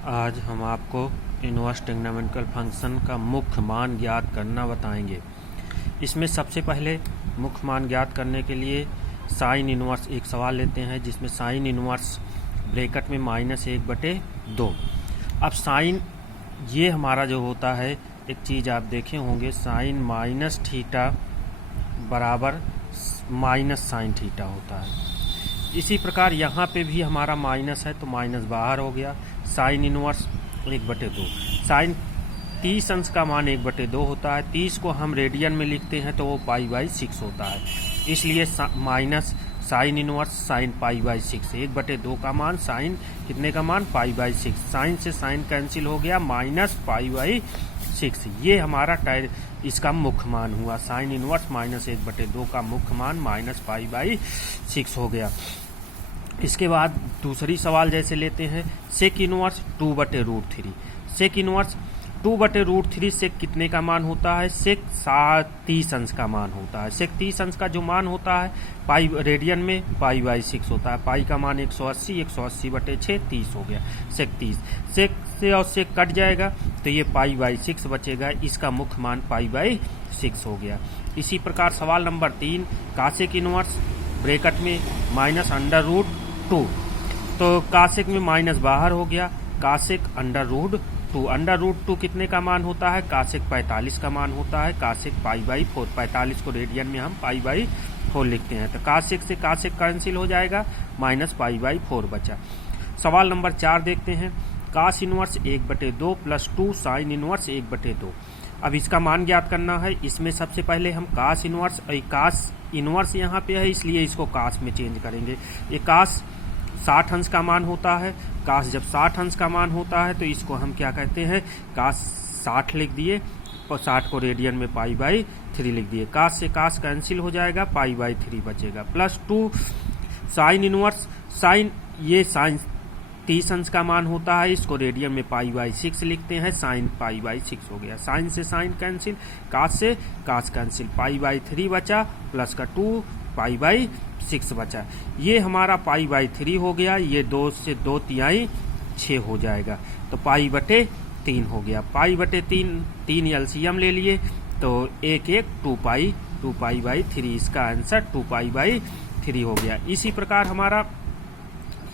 आज हम आपको इनवर्स ट्रिग्नोमेट्रिकल फंक्शन का मुख्य मान ज्ञात करना बताएंगे। इसमें सबसे पहले मुख्य मान ज्ञात करने के लिए साइन इनवर्स एक सवाल लेते हैं, जिसमें साइन इनवर्स ब्रैकेट में -1/2। अब साइन ये हमारा जो होता है, एक चीज़ आप देखे होंगे, साइन माइनस थीटा बराबर माइनस साइन थीटा होता है। इसी प्रकार यहाँ पे भी हमारा माइनस है तो माइनस बाहर हो गया। Sine inverse 1/2। साइन 30 अंश का मान 1/2 होता है। 30 को हम रेडियन में लिखते हैं तो वो π/6 होता है, इसलिए माइनस साइन इनवर्स साइन π/6। 1/2 का मान साइन कितने का मान π/6। साइन से साइन कैंसिल हो गया, माइनस π/6। ये हमारा इसका मुख्य मान हुआ। साइन इनवर्स -1/2 का मुख्य मान -π/6 हो गया। इसके बाद दूसरी सवाल जैसे लेते हैं, सेक इनवर्स 2/√3। सेक इनवर्स 2/√3 सेक कितने का मान होता है? सेक 30 अंश का मान होता है। सेक 30 अंश का जो मान होता है पाई रेडियन में π/6 होता है। पाई का मान 180, 180/6 30 हो गया। सेक 30 सेक से और सेक कट जाएगा तो ये π/6 बचेगा। इसका मुख्य मान π/6 हो गया। इसी प्रकार सवाल नंबर 3, कासेक इनवर्स ब्रैकेट में -√2। तो कासेक में माइनस बाहर हो गया, कासेक √2। √2 कितने का मान होता है? कासेक 45 का मान होता है। कासेक π/4, 45 को रेडियन में हम π/4 लिखते हैं, तो कासेक से कासेक कैंसिल हो जाएगा, -π/4 बचा। सवाल नंबर 4 देखते हैं, कास इनवर्स 1/2 + 2 साइन इनवर्स 1/2। अब इसका मान ज्ञात करना है। इसमें सबसे पहले हम कास इनवर्स यहाँ पे है, इसलिए इसको कास में चेंज करेंगे। ये कास 60 अंश का मान होता है। कास जब 60 अंश का मान होता है तो इसको हम क्या कहते हैं? कास 60 लिख दिए और 60 को रेडियन में π/3 लिख दिए। कास से कास कैंसिल हो जाएगा, π/3 बचेगा। +2 साइन इनवर्स, साइन 30 अंश का मान होता है, इसको रेडियन में π/6 लिखते हैं, साइन π/6 हो गया। साइन से साइन कैंसिल, कास से कास कैंसिल, π/3 बचा, प्लस का 2 π/6 बचा। ये हमारा π/3 हो गया। ये 2 से 2 तिहाई 6 हो जाएगा, तो π/3 हो गया। π/3 एलसीएम ले लिए तो 1 2π/3, इसका आंसर 2π/3 हो गया। इसी प्रकार हमारा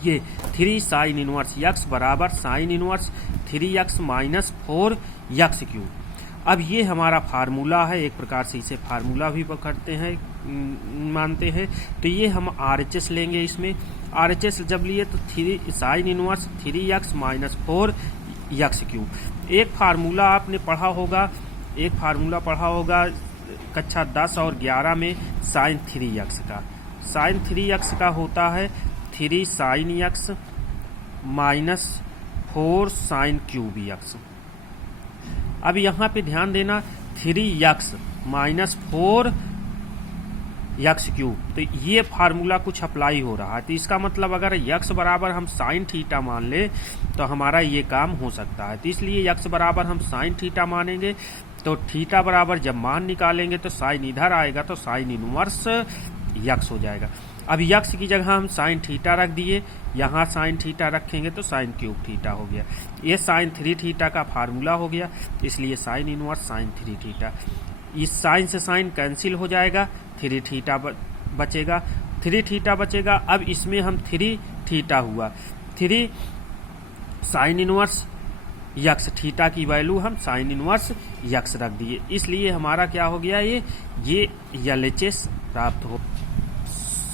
ये 3 साइन इनवर्स x बराबर साइन इनवर्स 3x - 4x³। अब ये हमारा फार्मूला है, एक प्रकार से इसे फार्मूला भी पकड़ते हैं, मानते हैं। तो ये हम RHS लेंगे। इसमें RHS जब लिए तो 3 साइन इनवर्स 3x - 4x³। एक फार्मूला आपने पढ़ा होगा कक्षा 10 और 11 में साइन 3x का। साइन 3x का होता है 3 sine x - 4 sine cube x। अब यहाँ पे ध्यान देना, 3x - 4x³, तो ये फार्मूला कुछ अप्लाई हो रहा है। तो इसका मतलब अगर x बराबर हम साइन थीटा मान ले तो हमारा ये काम हो सकता है। तो इसलिए x बराबर हम साइन थीटा मानेंगे, तो थीटा बराबर जब मान निकालेंगे तो साइन इधर आएगा, तो साइन इनवर्स x हो जाएगा। अब x की जगह हम साइन थीटा रख दिए, यहाँ साइन थीटा रखेंगे तो साइन क्यूब थीटा हो गया। ये साइन 3 थीटा का फार्मूला हो गया, इसलिए साइन इनवर्स साइन 3 थीटा। इस साइन से साइन कैंसिल हो जाएगा, 3 थीटा बचेगा, 3 थीटा बचेगा। अब इसमें हम 3 थीटा हुआ, 3 साइन इनवर्स x, थीटा की वैल्यू हम साइन इनवर्स x रख दिए, इसलिए हमारा क्या हो गया, ये LHS प्राप्त हो।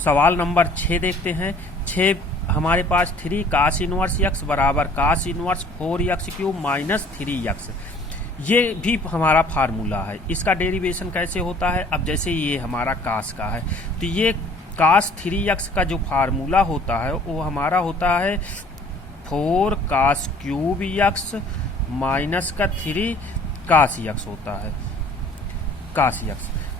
सवाल नंबर 6 देखते हैं। 6 हमारे पास 3 कास इनवर्स x बराबर कास इनवर्स 4x³ - 3x। ये भी हमारा फार्मूला है। इसका डेरिवेशन कैसे होता है? अब जैसे ये हमारा कास का है, तो ये कास 3x का जो फार्मूला होता है वो हमारा होता है 4 cos³ x माइनस का 3 कास x होता है, कास x।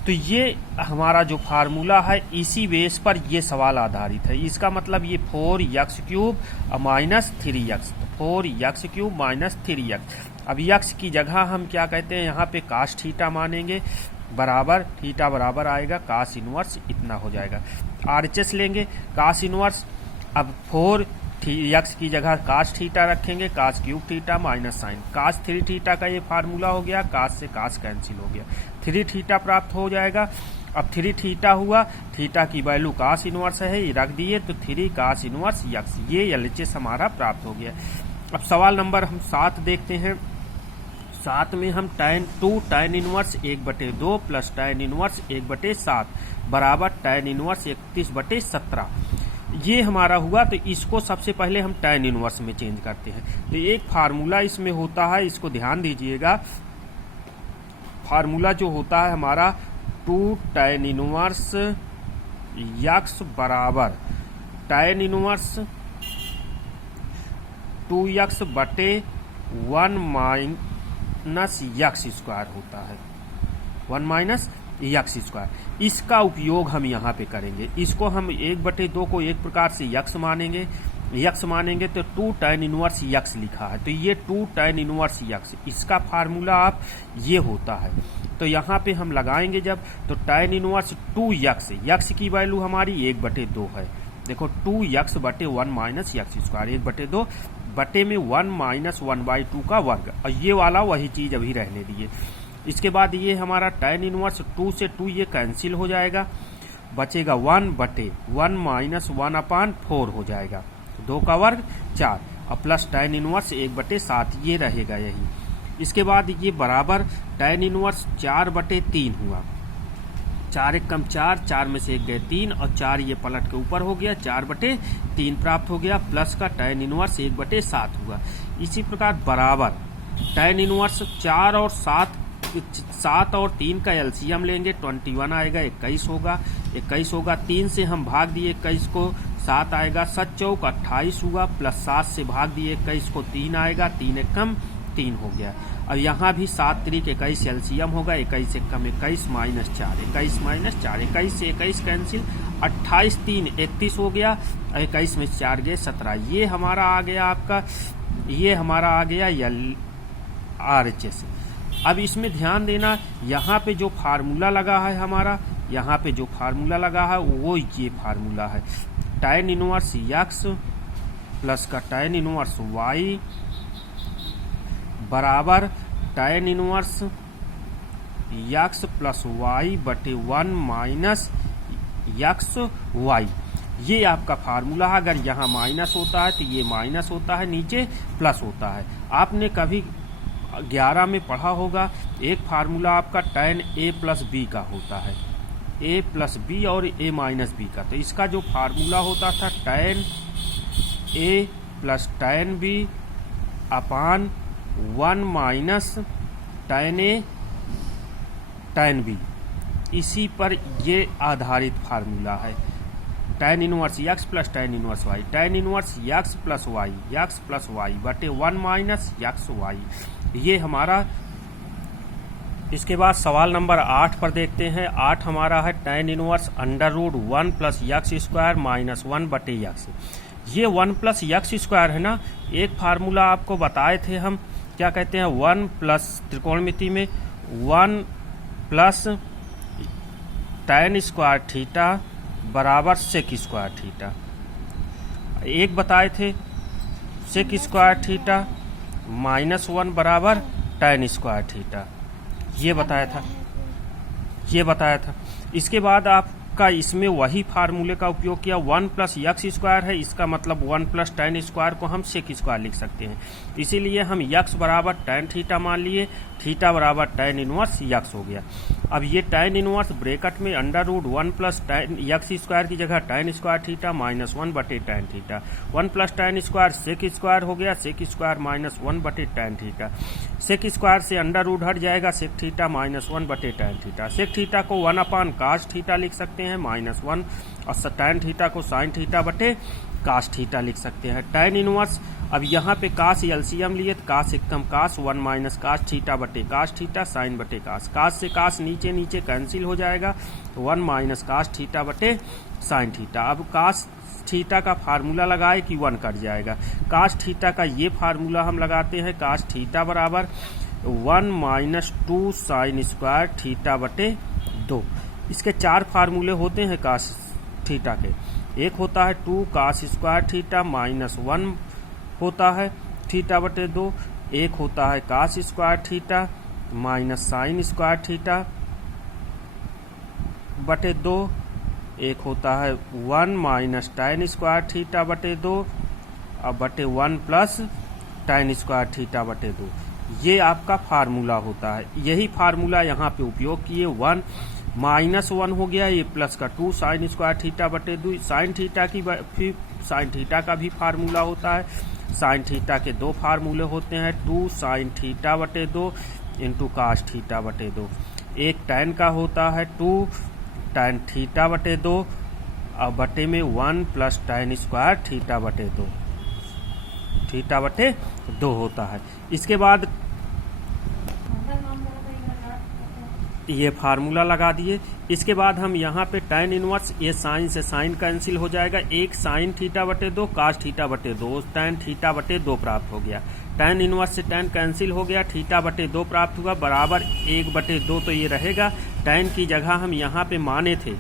तो ये हमारा जो फार्मूला है, इसी बेस पर ये सवाल आधारित है। इसका मतलब ये 4x³ - 3x, 4x³ - 3x। अब x की जगह हम क्या कहते हैं, यहाँ पे कास थीटा मानेंगे, बराबर थीटा बराबर आएगा कास इनवर्स इतना हो जाएगा। RHS लेंगे, कास इनवर्स अब 4 यक्स की जगह कास थीटा रखेंगे, cos cube theta minus sine cos 3 theta का ये फार्मूला हो गया, कास से कास कैंसिल हो गया, 3 थीटा प्राप्त हो जाएगा। अब 3 थीटा हुआ, थीटा की वैल्यू कास इनवर्स है, ये रख दिए तो 3 कास इनवर्स यक्स, ये एलएचएस हमारा प्राप्त हो गया। अब सवाल नंबर हम 7 देखते हैं। 7 में हम tan inverse 1/2 plus tan inverse 1/7 बराबर tan इनवर्स 31/17 ये हमारा हुआ। तो इसको सबसे पहले हम tan इनवर्स में चेंज करते हैं। तो एक फार्मूला इसमें होता है, इसको ध्यान दीजिएगा। फार्मूला जो होता है हमारा 2 tan इनवर्स यक्स बराबर tan इनवर्स 2x बटे 1 माइनस यक्स स्क्वायर होता है, 1 माइनस यक्स स्क्वायर। इसका उपयोग हम यहाँ पे करेंगे। इसको हम 1/2 को एक प्रकार से यक्स मानेंगे तो 2 tan इनवर्स यक्स लिखा है, तो ये 2 tan इनवर्स यक्स, इसका फार्मूला आप ये होता है। तो यहाँ पे हम लगाएंगे जब, तो tan इनवर्स 2x, यक्स की वैल्यू हमारी 1/2 है। देखो 2x बटे 1 माइनस यक्स स्क्वायर, 1/2 बटे में 1 माइनस 1/2 का वर्ग, और ये वाला वही चीज अभी रहने दिए। इसके बाद ये हमारा tan इनवर्स 2 से 2 ये कैंसिल हो जाएगा, बचेगा 1/1 माइनस 1/4 हो जाएगा, 2 का वर्ग 4, और प्लस tan इनवर्स 1/7 ये रहेगा यही। इसके बाद ये बराबर tan इनवर्स 4/3 हुआ, 4 एक कम 4, 4 में से 1 गए 3, और 4 ये पलट के ऊपर हो गया, 4/3 प्राप्त हो गया, प्लस का tan इनवर्स 1/7 हुआ। इसी प्रकार बराबर tan इनवर्स 4 और 7 और 3 का एलसीएम लेंगे, 21 आएगा, 21 होगा, 3 से हम भाग दिए 21 को, 7 आएगा, 7 चौक 28 हुआ, प्लस 7 से भाग दिए 21 को, 3 आएगा, 3 एक कम 3 हो गया। अब यहाँ भी 7 3 21 एलसीएम होगा, 21 एक कम 21 माइनस 4, 21 माइनस 4, 21 से 21 कैंसिल, 28 3 31 हो गया, 21 में 4 गए 17, ये हमारा आ गया आपका, ये हमारा आ गया RHS। अब इसमें ध्यान देना, यहाँ पे जो फार्मूला लगा है हमारा, यहाँ पे जो फार्मूला लगा है वो ये फार्मूला है, tan इनवर्स यक्स प्लस का tan इनवर्स वाई बराबर tan inverse x plus Y बटे 1 माइनस यक्स वाई, ये आपका फार्मूला है। अगर यहाँ माइनस होता है तो ये माइनस होता है, नीचे प्लस होता है। आपने कभी 11 में पढ़ा होगा, एक फार्मूला आपका tan a प्लस b का होता है, a प्लस b और a माइनस b का। तो इसका जो फार्मूला होता था tan a plus tan b upon 1 minus tan a tan b, इसी पर ये आधारित फार्मूला है। tan inverse x plus tan inverse Y, tan inverse x plus Y बटे 1 माइनस यक्स वाई, ये हमारा। इसके बाद सवाल नंबर 8 पर देखते हैं। 8 हमारा है tan inverse √1 plus x square minus 1 बटे यक्स। ये 1 प्लस यक्स स्क्वायर है ना, एक फार्मूला आपको बताए थे हम, क्या कहते हैं, 1 प्लस त्रिकोणमिति में 1 प्लस tan स्क्वायर थीटा बराबर सेक स्क्वायर थीटा। एक बताए थे सेक स्क्वायर थीटा माइनस 1 बराबर tan स्क्वायर थीटा, ये बताया था। इसके बाद आपका इसमें वही फार्मूले का उपयोग किया, 1 प्लस यक्स स्क्वायर है, इसका मतलब 1 प्लस tan स्क्वायर को हम सेक स्क्वायर लिख सकते हैं। इसीलिए हम यक्स बराबर tan थीटा मान लिए, थीटा बराबर tan इनवर्स यक्स हो गया। अब ये tan इनवर्स ब्रैकेट में √1 प्लस tan यक्स स्क्वायर की जगह tan स्क्वायर थीटा माइनस 1 बटे tan theta, 1 plus tan square sec square हो गया, सेक स्क्वायर माइनस 1 बटे tan थीटा, सेक स्क्वायर से √ हट जाएगा, सेक थीटा माइनस 1 बटे tan थीटा, सेक थीटा को 1 अपान काश थीटा लिख सकते हैं -1, और tan थीटा को साइन थीटा बटे काश थीटा लिख सकते हैं। tan इनवर्स, अब यहाँ पे काश एलसीएम लिए तो काश एक कम काश, 1 माइनस काश थीटा बटे काश थीटा, साइन बटे काश, काश से काश नीचे नीचे कैंसिल हो जाएगा, 1 माइनस काश थीटा बटे साइन थीटा। अब काश थीटा का फार्मूला लगाए कि 1 कट जाएगा, काश थीटा का ये फार्मूला हम लगाते हैं, काश थीटा बराबर 1 माइनस 2 साइन स्क्वायर थीटा बटे 2। इसके 4 फार्मूले होते हैं काश थीटा के, एक होता है 2 cos स्क्वायर थीटा माइनस 1 होता है थीटा बटे 2, एक होता है cos square theta minus sine square theta बटे 2, एक होता है 1 माइनस tan स्क्वायर थीटा बटे 2 और बटे 1 प्लस tan स्क्वायर थीटा बटे 2। ये आपका फार्मूला होता है। यही फार्मूला यहाँ पे उपयोग किए। 1 माइनस 1 हो गया, ये प्लस का 2 साइन स्क्वायर थीटा बटे 2। साइन थीटा की फिर साइन थीटा का भी फार्मूला होता है। साइन थीटा के दो फार्मूले होते हैं, 2 साइन थीटा बटे 2 इंटू कास थीटा बटे 2। एक टैन का होता है 2 टैन थीटा बटे 2 और बटे में 1 प्लस टैन स्क्वायर थीटा बटे 2, थीटा बटे 2 होता है। इसके बाद ये फार्मूला लगा दिए। इसके बाद हम यहाँ पे tan इनवर्स, ये साइन से साइन कैंसिल हो जाएगा, एक साइन थीटा बटे 2 कास थीटा बटे 2, tan थीटा बटे 2 प्राप्त हो गया। tan इनवर्स से tan कैंसिल हो गया, थीटा बटे 2 प्राप्त हुआ, बराबर 1 बटे 2 तो ये रहेगा। tan की जगह हम यहाँ पे माने थे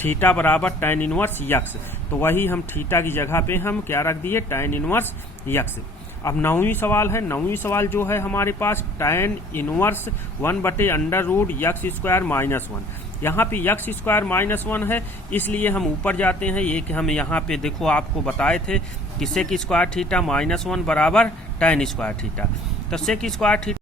थीटा बराबर tan इनवर्स यक्स, तो वही हम थीटा की जगह पे हम क्या रख दिए, tan इनवर्स यक्स। अब 9वीं सवाल है। 9वीं सवाल जो है हमारे पास tan इनवर्स 1 बटे under root x square minus 1। यहाँ पे यक्स स्क्वायर माइनस 1 है, इसलिए हम ऊपर जाते हैं। ये कि हम यहाँ पे देखो आपको बताए थे कि सेक स्क्वायर थीटा माइनस 1 बराबर tan स्क्वायर थीटा, तो सेक स्क्वायर थीटा